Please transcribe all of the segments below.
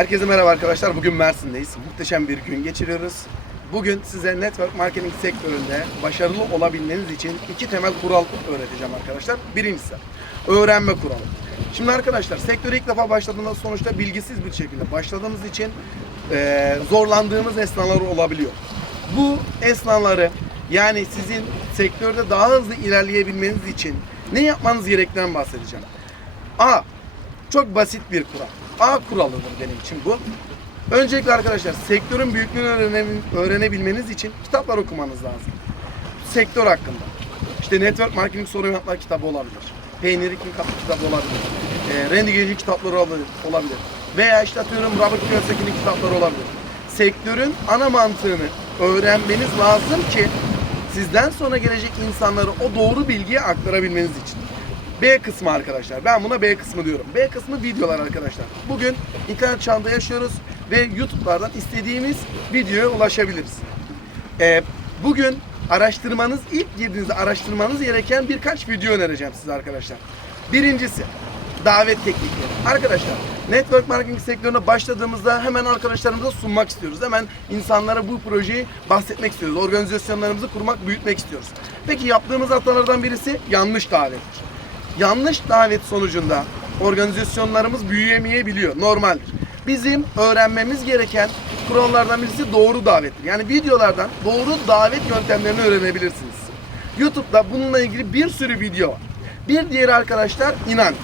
Herkese merhaba arkadaşlar. Bugün Mersin'deyiz. Muhteşem bir gün geçiriyoruz. Bugün size network marketing sektöründe başarılı olabilmeniz için iki temel kural öğreteceğim arkadaşlar. Birincisi öğrenme kuralı. Şimdi arkadaşlar sektöre ilk defa başladığımız sonuçta bilgisiz bir şekilde başladığımız için eee, zorlandığımız esnalar olabiliyor. Bu esnaları yani sizin sektörde daha hızlı ilerleyebilmeniz için ne yapmanız gerektiğinden bahsedeceğim. A. Çok basit bir kural. A kuralıdır benim için bu. Öncelikle arkadaşlar sektörün büyüklüğünü öğrene- öğrenebilmeniz için kitaplar okumanız lazım. Sektör hakkında. İşte network marketing sorun yapma kitabı olabilir. Peyniri kim kitabı olabilir. E, Randy Gage'in kitapları olabilir. Veya işte atıyorum Robert Kiyosaki'nin kitapları olabilir. Sektörün ana mantığını öğrenmeniz lazım ki sizden sonra gelecek insanlara o doğru bilgiyi aktarabilmeniz için. B kısmı arkadaşlar. Ben buna B kısmı diyorum. B kısmı videolar arkadaşlar. Bugün internet çağında yaşıyoruz ve YouTube'lardan istediğimiz videoya ulaşabiliriz. Ee, bugün araştırmanız, ilk girdiğinizde araştırmanız gereken birkaç video önereceğim size arkadaşlar. Birincisi, davet teknikleri. Arkadaşlar, network marketing sektörüne başladığımızda hemen arkadaşlarımıza sunmak istiyoruz. Hemen insanlara bu projeyi bahsetmek istiyoruz. Organizasyonlarımızı kurmak, büyütmek istiyoruz. Peki yaptığımız hatalardan birisi yanlış davettir. Yanlış davet sonucunda organizasyonlarımız büyüyemeyebiliyor. Normaldir. Bizim öğrenmemiz gereken kurallardan birisi doğru davettir. Yani videolardan doğru davet yöntemlerini öğrenebilirsiniz. YouTube'da bununla ilgili bir sürü video var. Bir diğeri arkadaşlar inanç.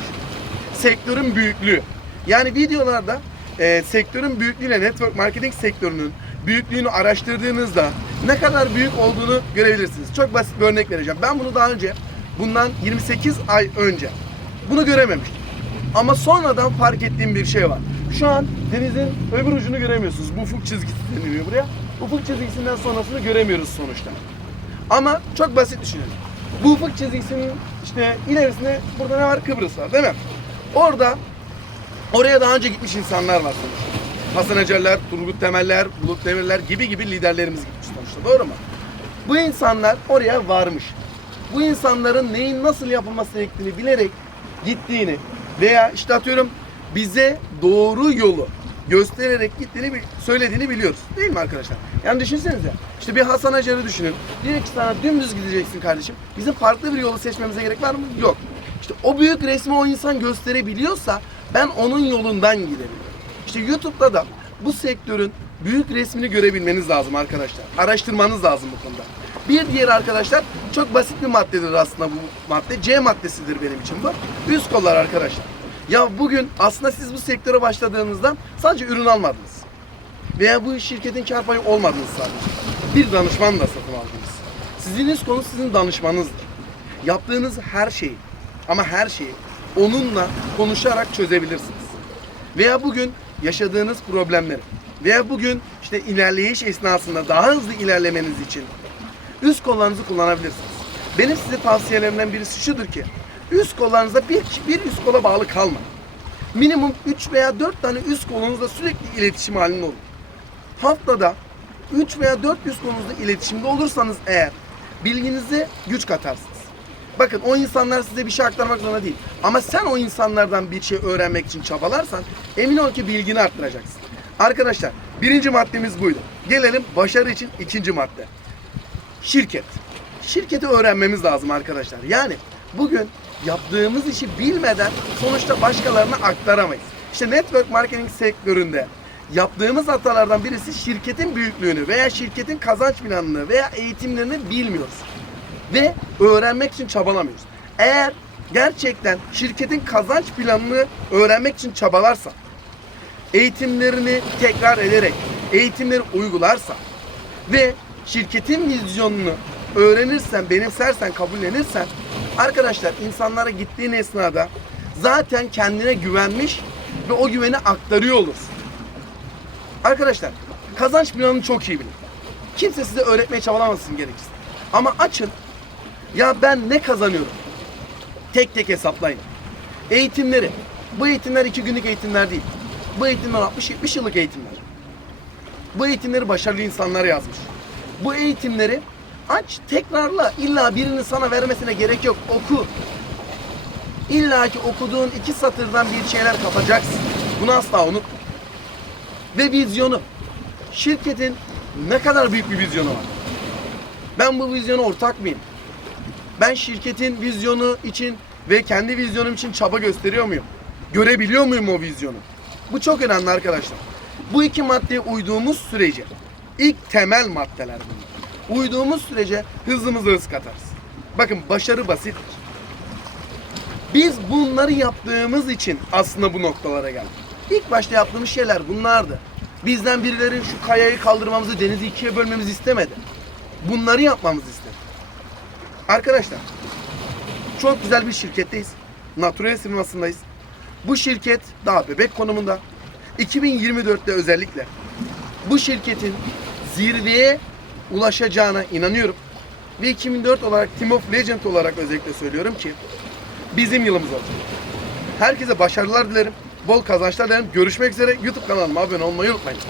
Sektörün büyüklüğü. Yani videolarda e, sektörün büyüklüğüyle network marketing sektörünün büyüklüğünü araştırdığınızda ne kadar büyük olduğunu görebilirsiniz. Çok basit bir örnek vereceğim. Ben bunu daha önce bundan 28 ay önce bunu görememiştim. Ama sonradan fark ettiğim bir şey var. Şu an denizin öbür ucunu göremiyorsunuz. Bu ufuk çizgisi deniliyor buraya. Ufuk çizgisinden sonrasını göremiyoruz sonuçta. Ama çok basit düşünün. Bu ufuk çizgisinin işte ilerisinde burada ne var? Kıbrıs var değil mi? Orada oraya daha önce gitmiş insanlar var sonuçta. Hasan Acarlar, Turgut Temeller, Bulut Demirler gibi gibi liderlerimiz gitmiş sonuçta. Doğru mu? Bu insanlar oraya varmış. Bu insanların neyin nasıl yapılması gerektiğini bilerek gittiğini veya işte atıyorum bize doğru yolu göstererek gittiğini söylediğini biliyoruz. Değil mi arkadaşlar? Yani düşünsenize. İşte bir Hasan Acar'ı düşünün. Diyor ki sana dümdüz gideceksin kardeşim. Bizim farklı bir yolu seçmemize gerek var mı? Yok. İşte o büyük resmi o insan gösterebiliyorsa ben onun yolundan gidebilirim. İşte YouTube'da da bu sektörün büyük resmini görebilmeniz lazım arkadaşlar. Araştırmanız lazım bu konuda. Bir diğer arkadaşlar çok basit bir maddedir aslında bu madde. C maddesidir benim için bu. Üst kollar arkadaşlar. Ya bugün aslında siz bu sektöre başladığınızda sadece ürün almadınız. Veya bu şirketin kar payı olmadınız sadece. Bir danışman da satın aldınız. Sizin üst konu sizin danışmanınızdır. Yaptığınız her şeyi ama her şeyi onunla konuşarak çözebilirsiniz. Veya bugün yaşadığınız problemleri veya bugün işte ilerleyiş esnasında daha hızlı ilerlemeniz için üst kollarınızı kullanabilirsiniz. Benim size tavsiyelerimden birisi şudur ki üst kollarınızda bir, bir üst kola bağlı kalma. Minimum 3 veya 4 tane üst kolunuzla sürekli iletişim halinde olun. Haftada 3 veya 4 üst kolunuzla iletişimde olursanız eğer bilginize güç katarsınız. Bakın o insanlar size bir şey aktarmak zorunda değil. Ama sen o insanlardan bir şey öğrenmek için çabalarsan emin ol ki bilgini arttıracaksın. Arkadaşlar birinci maddemiz buydu. Gelelim başarı için ikinci madde. Şirket. Şirketi öğrenmemiz lazım arkadaşlar. Yani bugün yaptığımız işi bilmeden sonuçta başkalarına aktaramayız. İşte network marketing sektöründe yaptığımız hatalardan birisi şirketin büyüklüğünü veya şirketin kazanç planını veya eğitimlerini bilmiyoruz ve öğrenmek için çabalamıyoruz. Eğer gerçekten şirketin kazanç planını öğrenmek için çabalarsa, eğitimlerini tekrar ederek eğitimleri uygularsa ve şirketin vizyonunu öğrenirsen, benimsersen, kabullenirsen arkadaşlar insanlara gittiğin esnada zaten kendine güvenmiş ve o güveni aktarıyor olursun. Arkadaşlar kazanç planını çok iyi bilin. Kimse size öğretmeye çabalamasın gerekirse. Ama açın ya ben ne kazanıyorum? Tek tek hesaplayın. Eğitimleri. Bu eğitimler iki günlük eğitimler değil. Bu eğitimler 60-70 yıllık eğitimler. Bu eğitimleri başarılı insanlar yazmış. Bu eğitimleri aç, tekrarla. İlla birinin sana vermesine gerek yok. Oku. İlla ki okuduğun iki satırdan bir şeyler kapacaksın. Bunu asla unutma. ve vizyonu. Şirketin ne kadar büyük bir vizyonu var. Ben bu vizyona ortak mıyım? Ben şirketin vizyonu için ve kendi vizyonum için çaba gösteriyor muyum? Görebiliyor muyum o vizyonu? Bu çok önemli arkadaşlar. Bu iki maddeye uyduğumuz sürece ilk temel maddeler bunlar. Uyduğumuz sürece hızımıza hız katarız. Bakın başarı basittir. Biz bunları yaptığımız için aslında bu noktalara geldik. İlk başta yaptığımız şeyler bunlardı. Bizden birileri şu kayayı kaldırmamızı, denizi ikiye bölmemizi istemedi. Bunları yapmamızı istedi. Arkadaşlar, çok güzel bir şirketteyiz. Naturel firmasındayız. Bu şirket daha bebek konumunda. 2024'te özellikle bu şirketin zirveye ulaşacağına inanıyorum. Ve 2004 olarak Team of Legend olarak özellikle söylüyorum ki bizim yılımız olacak. Herkese başarılar dilerim. Bol kazançlar dilerim. Görüşmek üzere. YouTube kanalıma abone olmayı unutmayın.